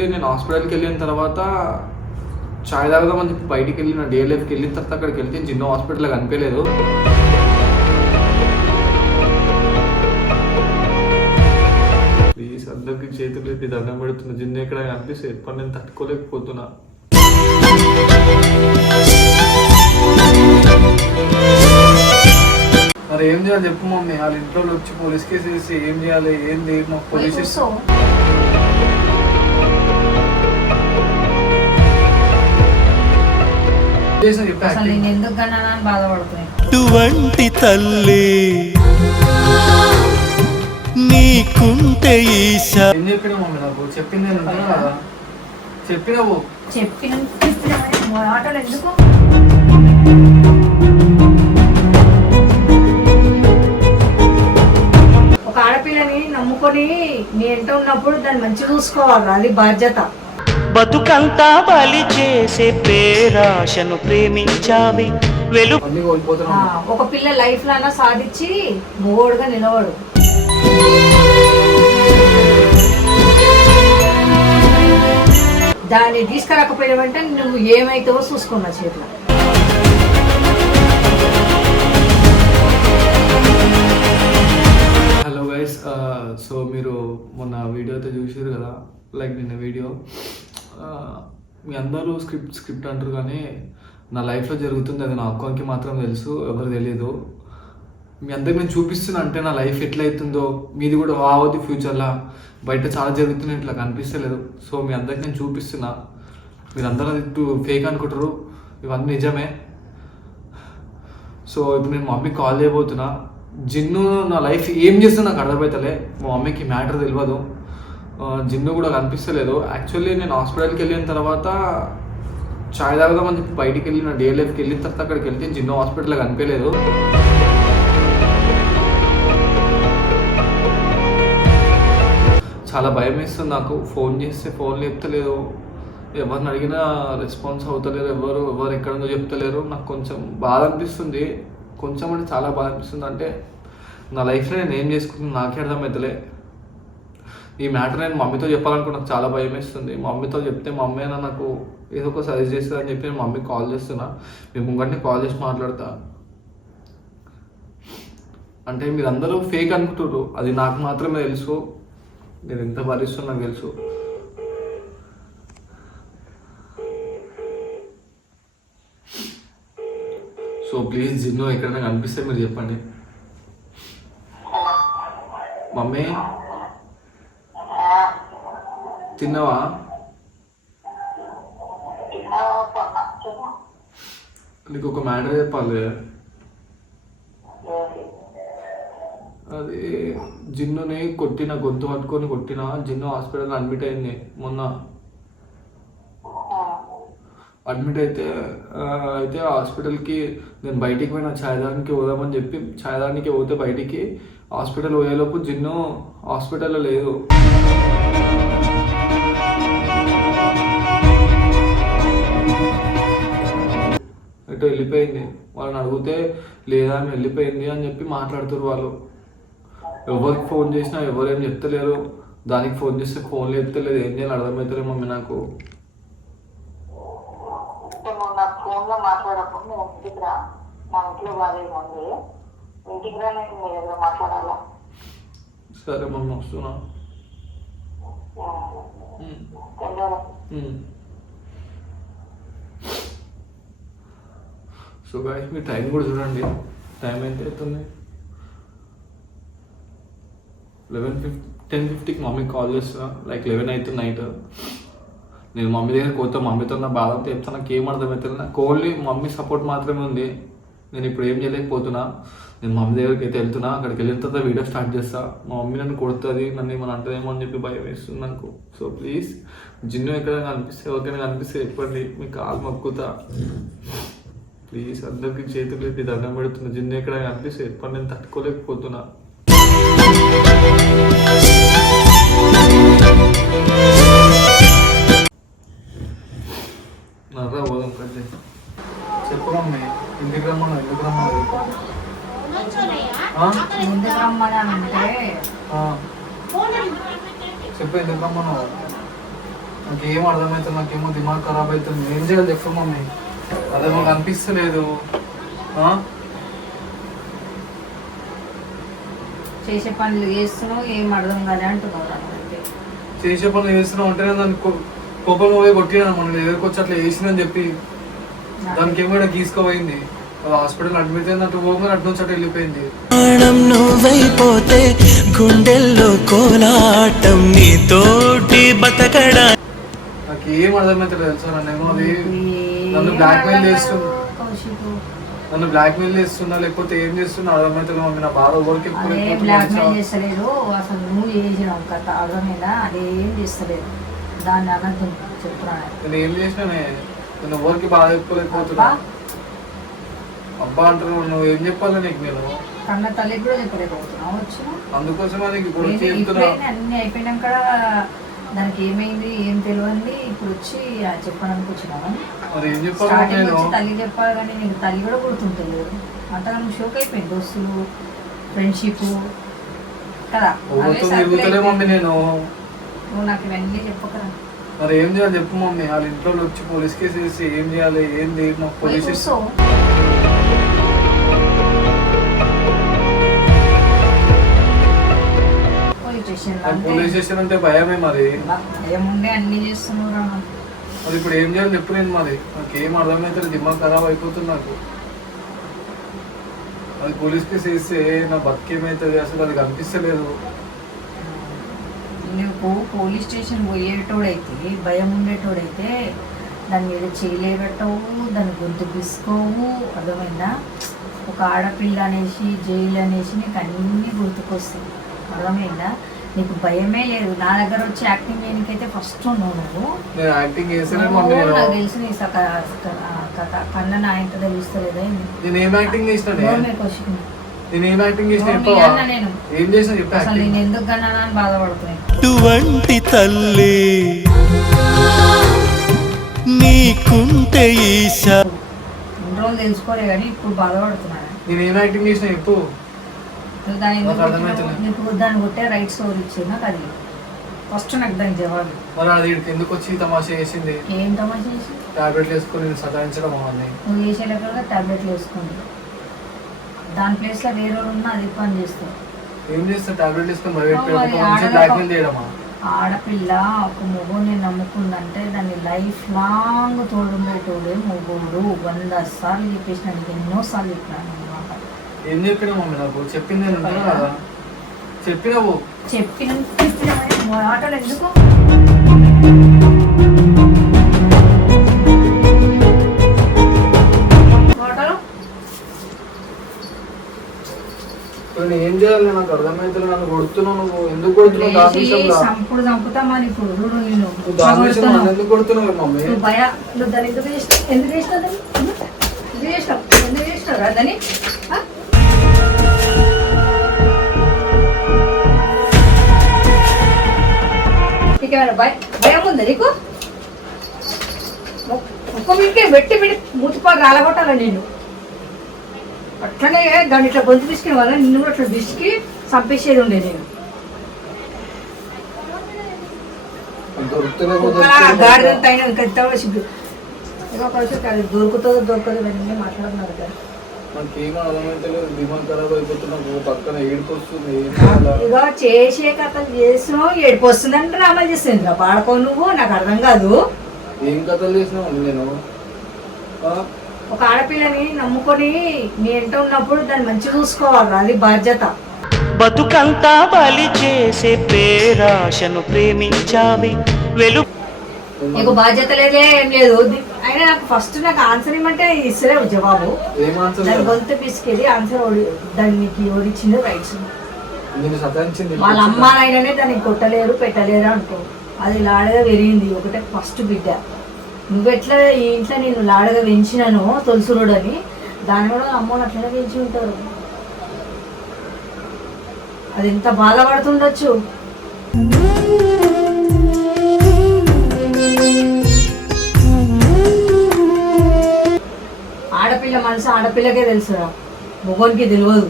నేను హాస్పిటల్కి వెళ్ళిన తర్వాత చాయ్ తాగుదామని చెప్పి బయటికి వెళ్ళిన డిఎల్ఎఫ్కి వెళ్ళిన తర్వాత అక్కడికి వెళ్తే చిన్న హాస్పిటల్ కనిపించలేదు. ప్లీజ్ అందరికి చేతులు ఎత్తి దండం పెడుతున్నా. జిన్న ఎక్కడ కనిపిస్తే ఎప్పటి నేను తట్టుకోలేకపోతున్నా. మరి ఏం చేయాలి చెప్పు మమ్మీ? వాళ్ళ ఇంట్లో వచ్చి పోలీస్ కేసు వేసి ఏం చేయాలి? ఏంది? మాకు పోలీస్ చెప్పి అసలు నేను ఎందుకు కన్నానా అని బాధపడుతున్నాయి అటువంటి తల్లి నీకుంటే ఈశా. ఏం చెప్పినావు మమ్మీ నాకు? చెప్పింది నేను వింటున్నా కదా. చెప్పినావు. చెప్పిన ఆటోలు ఎందుకు? ఒక ఆడపిల్లని నమ్ముకొని నీ ఎంట ఉన్నప్పుడు దాన్ని మంచిగా చూసుకోవాలి. అది బాధ్యత. బతుకంతా బలి చేసే పేరాశను ప్రేమించావి. వెలు ఒక పిల్ల లైఫ్ లానా సాధించి మూడుగా నిలవడు దాన్ని తీసుకురాకపోయినావంటే నువ్వు ఏమైతావో చూసుకున్నా చేతిలో. హలో గైస్ సో మీరు మొన్న వీడియో అయితే చూసారు కదా? లైక్ నిన్న వీడియో. మీ అందరూ స్క్రిప్ట్ స్క్రిప్ట్ అంటారు కానీ నా లైఫ్లో జరుగుతుంది అది నా అక్కకి మాత్రం తెలుసు ఎవరు తెలియదు మీ అందరికి నేను చూపిస్తున్నా అంటే నా లైఫ్ ఎట్లయితుందో అవుతుందో మీది కూడా వావద్ది ఫ్యూచర్లో. బయట చాలా జరుగుతున్నాయి ఇట్లా కనిపిస్తలేదు. సో మీ అందరికి నేను చూపిస్తున్నా. మీరు ఇటు ఫేక్ అనుకుంటారు. ఇవన్నీ నిజమే. సో ఇప్పుడు నేను మా మమ్మీకి కాల్ చేయబోతున్నా. జిన్ను నా లైఫ్ ఏం చేస్తుందో నాకు అర్థమవుతలే మా మమ్మీకి మ్యాటర్ తెలియదు. జిన్ను కూడా కనిపిస్తలేదు. యాక్చువల్లీ నేను హాస్పిటల్కి వెళ్ళిన తర్వాత చాయ్ తాగుదామని చెప్పి బయటికి వెళ్ళిన డిఎల్ఎఫ్కి వెళ్ళిన తర్వాత అక్కడికి వెళ్తే జిన్ను హాస్పిటల్లో కనిపించలేదు. చాలా భయం వేస్తుంది నాకు. ఫోన్ చేస్తే ఫోన్ చెప్తలేదు ఎవరిని అడిగినా రెస్పాన్స్ అవుతలేరు. ఎవరు ఎవరు ఎక్కడుందో చెప్తలేరు. నాకు కొంచెం బాధ అనిపిస్తుంది. కొంచెం అంటే చాలా బాధ అనిపిస్తుంది. అంటే నా లైఫ్లో నేను ఏం చేసుకుంటున్నా నాకే అర్థమవుతలే ఈ మ్యాటర్ నేను మమ్మీతో చెప్పాలనుకున్నా నాకు చాలా భయం వేస్తుంది. మమ్మీతో చెప్తే మా అమ్మ అయినా నాకు ఏదో ఒక సజెస్ట్ చేస్తుంది అని చెప్పి నేను మమ్మీకి కాల్ చేస్తున్నా. మేము ముంగంటే కాల్ చేసి మాట్లాడతా. అంటే మీరు అందరూ ఫేక్ అనుకుంటారు అది నాకు మాత్రమే తెలుసు. నేను ఎంత భరిస్తున్నా నాకు తెలుసు. సో ప్లీజ్ జిన్ను ఎక్కడైనా కనిపిస్తే మీరు చెప్పండి. మమ్మీ తిన్నావా? నీకు ఒక మ్యాటర్ చెప్పాలి. అది జిన్నుని కొట్టిన గొంతు పట్టుకొని కొట్టిన జిన్ను హాస్పిటల్ అడ్మిట్ అయింది మొన్న. అడ్మిట్ అయితే అయితే హాస్పిటల్కి నేను బయటికి పోయిన ఛాయదానికి పోదామని చెప్పి ఛాయదానికి పోతే బయటికి హాస్పిటల్ పోయేలోపు జిన్ను హాస్పిటల్లో లేదు. ఎటు వెళ్ళిపోయింది. వాళ్ళని అడిగితే లేదా ఆమె వెళ్ళిపోయింది అని చెప్పి మాట్లాడుతారు వాళ్ళు. ఎవరికి ఫోన్ చేసినా ఎవరేం చెప్తలేరు. దానికి ఫోన్ చేస్తే ఫోన్లు చెప్తలేదు ఏం చేయాలి అర్థమవుతలేదు మమ్మీ నాకు. నువ్వు నా ఫోన్లో మాట్లాడప్పుడు నువ్వు ఇంటికి రా. మా ఇంట్లో బాగా ఉంది. ఇంటికి రా నేను మీ దగ్గర మాట్లాడాలా? సరే మమ్మీ వస్తున్నా. సో గాయస్ మీ టైం కూడా చూడండి. టైం ఎంత అవుతుంది? లెవెన్ ఫిఫ్టీ టెన్ ఫిఫ్టీకి మమ్మీకి కాల్ చేస్తున్నా లైక్ లెవెన్ అవుతుంది నైట్ నేను మమ్మీ దగ్గర పోతే మమ్మీతో నా బాధ చెప్తా. నాకు ఏం అర్థమవుతుంది నాకు ఓన్లీ మమ్మీ సపోర్ట్ మాత్రమే ఉంది. నేను ఇప్పుడు ఏం చేయలేకపోతున్నా. నేను మమ్మీ దగ్గరికి అయితే వెళ్తున్నా. అక్కడికి వెళ్ళిన తర్వాత వీడియో స్టార్ట్ చేస్తా. మా మమ్మీ నన్ను కొడుతుంది. నన్ను ఏమైనా అంటదేమో అని చెప్పి భయం వేస్తుంది నాకు. సో ప్లీజ్ జిన్ను ఎక్కడైనా కనిపిస్తే ఎవరికైనా కనిపిస్తే చెప్పండి. మీ కాలు మొక్కుతా. ప్లీజ్ అందరికి చేతులు ఎత్తి దండం పెడుతున్నా. జిన్ను ఎక్కడైనా కనిపిస్తే చెప్పండి నేను తట్టుకోలేకపోతున్నా. నర్రా పోదాం ఇంటికి రమ్మన్నా ఎందుకు రమ్మన్నా చెప్పు ఎందుకు రమ్మన్నావు? నాకేం అర్థమవుతుంది నాకేమో దిమాగ్ ఖరాబ్ అవుతుంది. ఏం చేయాలి చెప్పు మమ్మీ అదే మాకు అనిపిస్తలేదు ఆ? చేసే పనులు చేస్తున్నావు ఏం అర్థం కాదు అంటున్నావు. చేసే పనులు చేస్తున్నావు అంటే దాన్ని కోపం పోయి కొట్టినా మనం దగ్గరకు వచ్చి అట్లా చేసినని చెప్పి దానికి ఏమో ఇక్కడ గీసుకోపోయింది హాస్పిటల్ అడ్మిట్ అయింది అటు పోగా అటు నుంచి అటు వెళ్ళిపోయింది నువ్వైపోతే గుండెల్లో కోలాటం నీతోటి బతకడా నాకు ఏం అర్థమవుతుంది తెలుసా నన్నేమో అది నన్ను బ్లాక్మెయిల్ కౌశికు. నన్ను బ్లాక్మెయిల్ చేస్తున్నా లేకపోతే ఏం చేస్తున్నా అర్థమవుతుంది మమ్మీ నా బాధ బ్లాక్మెయిల్ చేస్తలేదు. అసలు నువ్వు చేసినావు? కథ అర్థమైందా? అదేం చేస్తలేదు? దాన్ని నేను. ఏం చేసినానే నేను ఎవరికి బాధ చెప్పుకోలేకపోతున్నా. అబ్బా. అంటున్నావు నువ్వు ఏం చెప్పాలి నీకు నేను? కన్న తల్లికి కూడా చెప్పలేకపోతున్నావు అందుకోసమే నీకు ఇప్పుడు అన్ని అయిపోయినాక దానికి ఏమైంది ఏం తెలియంది ఇప్పుడు వచ్చి చెప్పడానికి ఏం చెప్పాలి స్టార్టింగ్ వచ్చి తల్లి చెప్పాలి కానీ నీకు తల్లి కూడా గుర్తుంటలేదు. అంతగా నువ్వు షోక్ అయిపోయింది దోస్తులు ఫ్రెండ్షిప్ కదా? నువ్వు నాకు ఇవన్నీ చెప్పకరా. మరి ఏం చేయాలి? చెప్పు మమ్మీ. వాళ్ళ ఇంట్లో వచ్చి పోలీస్ కేసు వేసి ఏం చేయాలి? ఏంది మాకు పోయి పోలీస్ పోలీస్ స్టేషన్ అంటే భయమే మరి. ఏముండే అన్ని చేస్తున్నావు రా మరి. ఇప్పుడు ఏం చేయాలి? చెప్పు నేను మరి? నాకు ఏం అర్థమవుతుంది దిమాగ్ ఖరాబ్ అయిపోతుంది నాకు. అది పోలీస్ కేసు వేస్తే నా బతికేమవుతుంది అసలు అది కనిపిస్తలేదు. నువ్వు పోలీస్ స్టేషన్ పోయేటోడైతే భయం ఉండేటోడైతే దాని మీద చేయలేబెట్టవు దాని గొంతు పిసుకోవు అర్థమైందా? ఒక ఆడపిల్ల అనేసి జైలు అనేసి నీకు అన్నీ గుర్తుకొస్తాయి. అర్థమైందా? నీకు భయమే లేదు. నా దగ్గర వచ్చి యాక్టింగ్ చేయడానికైతే ఫస్ట్ ఉన్నావు నువ్వు. నేను యాక్టింగ్ నేను నాకు తెలిసి నీ సక కథ కన్న నా ఎంత తెలుస్తలేదా నేను ఏం యాక్టింగ్ నేను? ఏం యాక్టింగ్ చేసిన నోరు చెప్పవా మీయన్నా నేను. ఏం చేసినా చెప్పా అసలు నేను ఎందుకు కన్నానా అని బాధపడుతున్నాయి అటువంటి తల్లి నీకుంటే ఈశా. ఇన్ని రోజులు తెలుసుకోలే కానీ ఇప్పుడు బాధపడుతున్నాను నేను ఏం యాక్టింగ్ చేసిన చెప్పు. నువ్వు దాని నాకు దాన్ని కొట్టే రైట్ స్టోరీ ఇచ్చింది నాకు అది ఫస్ట్ నాకు దానికి జవాబు. మరి అది ఎందుకు వచ్చి తమాషా చేసింది? ఏం తమాషా చేసి టాబ్లెట్లు వేసుకొని నేను సతాయించడం అవన్నీ. నువ్వు చేసే లెక్కలుగా టాబ్లెట్లు వేసుకోండి. దాని ప్లేస్లో వేరే ఉన్నా అది పని చేస్తావు ఏం చేస్తా టాబ్లెట్ వేసుకొని మరి బ్లాక్మెయిల్ చేయడమా? ఆడపిల్ల ఒక మొగుడిని నమ్ముకుందంటే దాన్ని లైఫ్ లాంగ్ తోడుండేటోడే మొగుడు. వంద సార్లు చెప్పేసిన ఎన్నో సార్లు చెప్పినాను అన్నమాట ఏం చెప్పినా మమ్మీ నాకు? చెప్పింది నేను ఉంటాను కదా చెప్పినావు చెప్పిన మాటలు ఎందుకు? నేను ఏం చేయాలి? నాకు అర్థమైతే నన్ను కొడుతున్నావు నువ్వు. ఎందుకు కొడుతున్నావు? దాని లేచి విషయంలో సంపుడు చంపుతామని ఇప్పుడు. చూడు నేను నువ్వు నన్ను ఎందుకు కొడుతున్నావు మమ్మీ? నువ్వు భయ నువ్వు దాన్ని ఎందుకు చేసినావు? ఎందుకు చేసినావు దాన్ని? ఎందుకు చేసినావు? ఎందుకు చేసినావు రా దాన్ని? నీకేమైనా భయ భయం ఉందా నీకు? ఒక్క మీకే పెట్టి పెట్టి మూతిపాటు రాలగొట్టాల నేను అట్లనే దాన్ని ఇట్లా గొంతు తీసుకుని వల్ల నిన్ను కూడా అట్లా విసికి చంపేసేది ఉండే నేను. గాడిదంతా అయినా ఇంకా ఎంత దొరుకుతుందో దొరకదు మాట్లాడుతున్నారు కదా. దిమాగ్ ఖరాబ్ అయిపోతున్నా పక్కన? ఇక చేసే కథలు చేసినావు ఏడుపు వస్తుందంటే అమలు చేస్తుంది పాడుకో నువ్వు నాకు అర్థం కాదు. ఏం కథలు చేసినావు నేను? ఆ? ఒక ఆడపిల్లని నమ్ముకొని నీ ఎంట ఉన్నప్పుడు దాన్ని మంచి చూసుకోవాలి అది బాధ్యత. బతుకంతా బలి చేసే పేరాశను ప్రేమించావి. వెలు నీకు బాధ్యత లేదే ఏం లేదు. అయినా నాకు ఫస్ట్ నాకు ఆన్సర్ ఇవ్వమంటే ఇస్తలేవు జవాబు దాని గొంతు పిసికేది ఆన్సర్ దానికి ఓడిచ్చింది రైట్స్ వాళ్ళ అమ్మ నాయననే దాన్ని కొట్టలేరు పెట్టలేరు అనుకో. అది లాడగా పెరిగింది ఒకటే ఫస్ట్ బిడ్డ. నువ్వెట్లా ఈ ఇంట్లో నేను లాడగా పెంచినానో తొలుసురుడని దాన్ని కూడా అమ్మని అట్లనే పెంచి ఉంటారు. అది ఎంత బాధపడుతుండొచ్చు. ఆడపిల్ల మనసు ఆడపిల్లకే తెలుసురా. మొగోనికి తెలియదు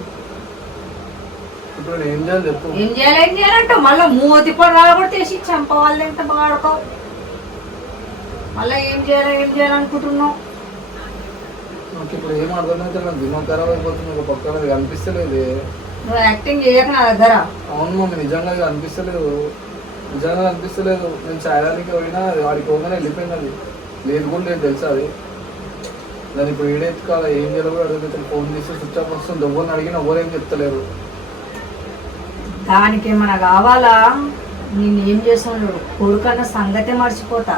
ఏం చేయాలి ఏం చేయాలి ఏం చేయాలంటే మళ్ళీ మూతి పొడి రాలగొట్టేసి చంప వాళ్ళు ఎంత బాడుకో? మళ్ళీ ఏం చేయాలి ఏం చేయాలనుకుంటున్నావు నాకు ఇప్పుడు ఏం అర్థమైతే నాకు దిమాగ్ ఖరాబ్ అయిపోతుంది. ఒక పక్కన నువ్వు యాక్టింగ్ చేయక నా దగ్గర. అవును మమ్మీ నిజంగా అది కనిపిస్తలేదు నిజంగా కనిపిస్తలేదు నేను చేయడానికి పోయినా వాడికి పోగానే వెళ్ళిపోయింది అది. లేదు కూడా లేదు తెలుసా అది? దాన్ని ఇప్పుడు ఏడెత్తుకోవాలి ఏం చేయాలో కూడా అడుగుతుంది ఫోన్ చేసి స్విచ్ ఆఫ్ వస్తుంది ఎవరిని అడిగినా ఎవరేం చెప్తలేరు. దానికి ఏమైనా కావాలా? నేను ఏం చేస్తాను చూడు. కొడుకన్న సంగతే మర్చిపోతా.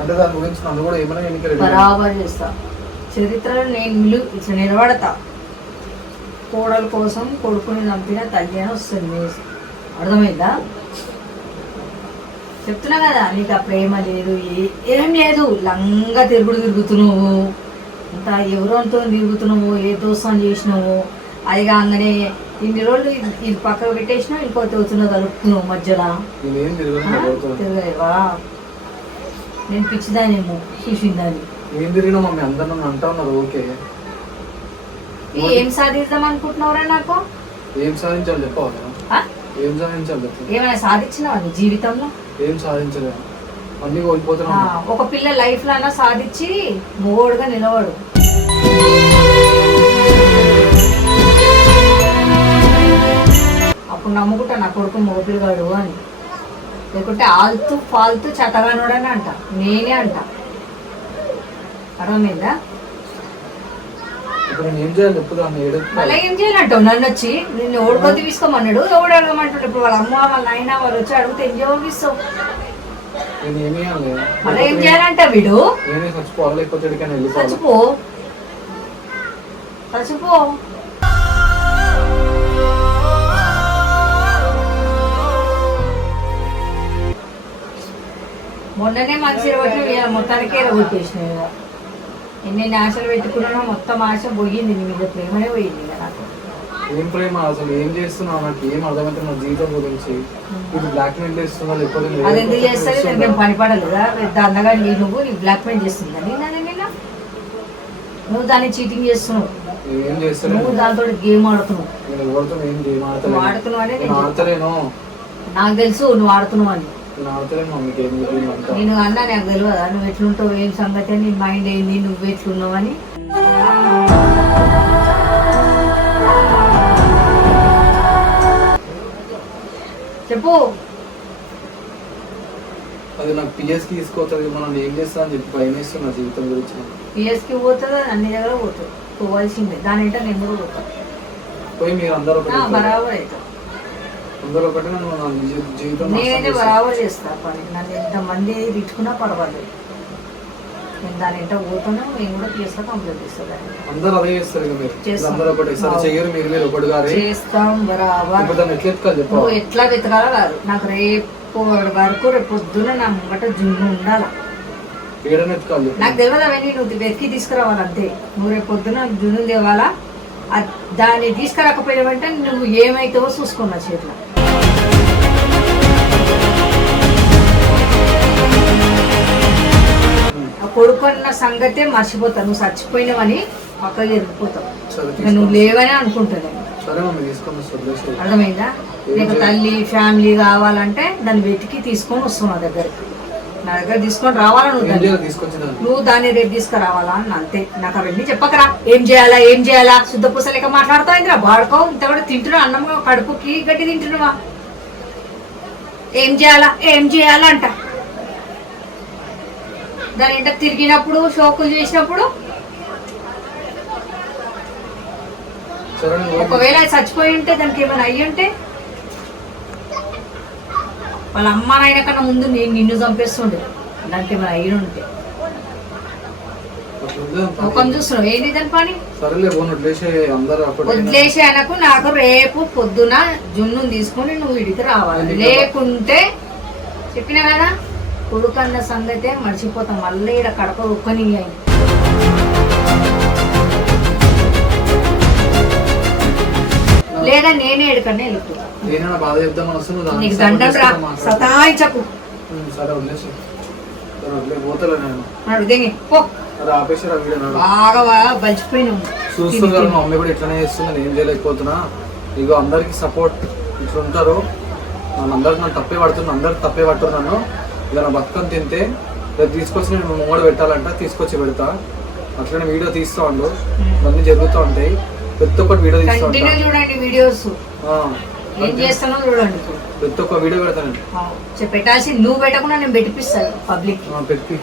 అంటే దాని గురించి నన్ను కూడా ఏమైనా బరాబర్ చేస్తా. చరిత్రలో నేను నిలు నిలబడతా. కోడల కోసం కొడుకుని చంపిన తల్లి అని వస్తుంది. అర్థమైందా? చెప్తున్నా కదా నీకు ఆ ప్రేమ లేదు ఏ- లేదు. లంగా తిరుగుడు తిరుగుతున్నావు. ఇంకా ఎవరితో తిరుగుతున్నావు ఏ దోసం చేసినావు. అది కాగానే ఇన్ని రోజులు ఇది- పక్కకు పెట్టేసినావు ఇంకో తోచున కలుపుతున్నావు మధ్యలో. తిరగలేవా? నేను పిచ్చిదానేమో చూసిందని ఏం తిరిగినా మమ్మీ? అందరు అంటా ఉన్నారు ఓకే. ఏం సాధిద్దాం అనుకుంటున్నావురా నాకు? ఏం సాధించాలి చెప్పాలి ఆ? ఏం సాధించాలి ఏమైనా సాధించినావా నీ జీవితంలో? ఏం సాధించలేము అన్నీ ఆ, కోల్పోతున్నాం ఒక పిల్ల లైఫ్లో అన్నా సాధించి బోర్డుగా నిలబడు అప్పుడు నమ్ముకుంటా నా కొడుకు మగపిల్లగాడు అని. లేకుంటే ఆల్తూ ఫాల్తూ చెతగానోడని అంట. నేనే అంట. అర్థమైందా? ఇప్పుడు నేను ఏం చేయాలి? మళ్ళీ ఏడెత్తుకోవాలి ఏం చేయాలంటావు? నన్ను వచ్చి నిన్ను ఓడుకొద్ది తీసుకోమన్నాడు. ఎవడు అడగమంటాడు? ఇప్పుడు వాళ్ళ అమ్మ వాళ్ళ నాయన వాళ్ళు వచ్చి అడిగితే ఏం జవాబు ఇస్తావు? నేను ఏమి చేయాలి? మళ్ళీ ఏం చేయాలంట వీడు? నేనే చచ్చిపోవాలి లేకపోతే ఎక్కడికైనా వెళ్ళిపోవాలి. చచ్చిపో. చచ్చిపో. మొన్ననే మంచి మొత్తానికే ఎన్ని ఆశలు పెట్టుకున్నానో మొత్తం ఆశ పోయింది నీ మీద ప్రేమనే పోయింది నాకు. ఏం ప్రేమ అసలు? ఏం చేస్తున్నావు? నాకు ఏం అర్థమైతే నా జీవితం గురించి? ఇది బ్లాక్ మెయిల్ చేస్తున్నా లేకపోతే అది ఎందుకు చేస్తున్నా. నేను పని పడలేదా? పెద్ద అందగా నీ నువ్వు నీ బ్లాక్ మెయిల్ చేస్తుందని నువ్వు దాన్ని చీటింగ్ చేస్తున్నావు. నేను ఏం చేస్తలేను. నువ్వు దాంతో గేమ్ ఆడుతున్నావు. నేను ఎవరితో ఏం గేమ్ ఆడుతున్నావు అనే నేను నేను ఆడతలేను. నాకు తెలుసు నువ్వు ఆడుతున్నావు అని. నేను అన్నా నాకు తెలియదా నువ్వు ఎట్లుంటావు? ఏం సంగతి నీ మైండ్ ఏంది? నువ్వు ఎట్లున్నావు అని? చెప్పు. అది నాకు పిఎస్కి తీసుకోవచ్చుది మనం ఏం చేస్తా అని చెప్పి భయం వేస్తున్నా జీవితం గురించి. నాకు. పిఎస్కి పోతుంది? అన్ని దగ్గర పోతుంది. పోవాల్సిందే. దాని నేను కూడా పోతా. పోయి మీరు అందరూ బరాబర్ అవుతా అందరూ ఒకటి నన్ను నా జీ- జీవితం నేనే. బరాబర్ చేస్తా పని. నన్ను ఎంతమంది తిట్టుకున్నా పర్వాలేదు. నేను దాని ఎంట పోతాను నేను కూడా పిఎస్లో కంప్లీట్ చేస్తాను అందరూ అదే చేస్తారు మీరు. చేస్తాం. అందరూ ఒకటి. చెయ్యరు మీరు మీరు ఒకటి గారే చేస్తాం బరాబర్. దాన్ని ఎట్లా ఎత్తుకోవాలి చెప్పు. నువ్వు ఎట్లా వెతకాలో కాదు. నాకు రేపు వరకు రేపు పొద్దున నా ముంగట జున్ను ఉండాలి? ఏడని ఎత్తుకోవాలి నాకు తెలియదు అవన్నీ నువ్వు వెతికి తీసుకురావాలి అంతే నువ్వు రేపు పొద్దున జున్ను తేవాలా దాన్ని తీసుకురాకపోయావంటే నువ్వు ఏమైతావో చూసుకున్నా చేతిలో. ఆ కొడుకు అన్న సంగతే మర్చిపోతావు నువ్వు చచ్చిపోయినావని పక్కకి ఇక నువ్వు. లేవని అనుకుంటాను అర్థమైందా? నీకు తల్లి ఫ్యామిలీ కావాలంటే దాన్ని వెతికి తీసుకొని వస్తున్నావు నా దగ్గరికి. నా దగ్గర తీసుకొని రావాలా నువ్వు నువ్వు దాన్ని రేపు తీసుకురావాలా అని అంతే. నాకు అవన్నీ చెప్పకరా. ఏం చేయాలా? ఏం చేయాలా? శుద్ధ పూస లెక్క మాట్లాడుతావు ఇంద్రా వాడుకో ఇంత కూడా తింటున్నావు? అన్నం కడుపుకి గట్టి తింటున్నావా? ఏం చేయాలా? ఏం చేయాలా అంట. దాని ఇంట తిరిగినప్పుడు షోకులు చేసినప్పుడు ఒకవేళ చచ్చిపోయి ఉంటే దానికి ఏమైనా అయ్యి ఉంటే వాళ్ళ అమ్మ నాయన కన్నా ముందు నేను నిన్ను చంపేస్తుండే. దానికి ఏమైనా అయ్యి ఉంటే. ఏంటి దాని పని? వదిలేసి అనకు నాకు రేపు పొద్దున జున్ను తీసుకొని నువ్వు ఇడికి రావాలి. లేకుంటే చెప్పినా కదా? కొడుకన్న సంగతే మర్చిపోతాం. మళ్ళీ ఇక్కడ కడప ఒక్కని లేదా నేనే ఎడకనే దండం రా. సతాయించకు. బాగా మా మమ్మీ కూడా ఇట్లానే చేస్తుంది నేను ఏం చేయలేకపోతున్నా ఇగో అందరికి సపోర్ట్. ఇట్లా ఉంటారు నన్ను అందరు నన్ను తప్పే పడుతున్నారు అందరు తప్పే పడుతున్నారు నన్ను ఇలా నా బతుకని తింటే రేపు తీసుకొచ్చి నేను మూడు పెట్టాలంట తీసుకొచ్చి పెడతా. అట్లనే వీడియో తీస్తూ ఉండు. ఇవన్నీ జరుగుతూ ఉంటాయి. ప్రతి ఒక్కటి వీడియో తీస్తూ ఉంటా. చూడండి వీడియోస్. ఆ, ఏం చేస్తానో చూడండి ప్రతి ఒక్క వీడియో పెడతాను చెప్పి పెట్టాల్సి నువ్వు పెట్టకుండా నేను పెట్టిపిస్తాను పబ్లిక్ పెట్టి.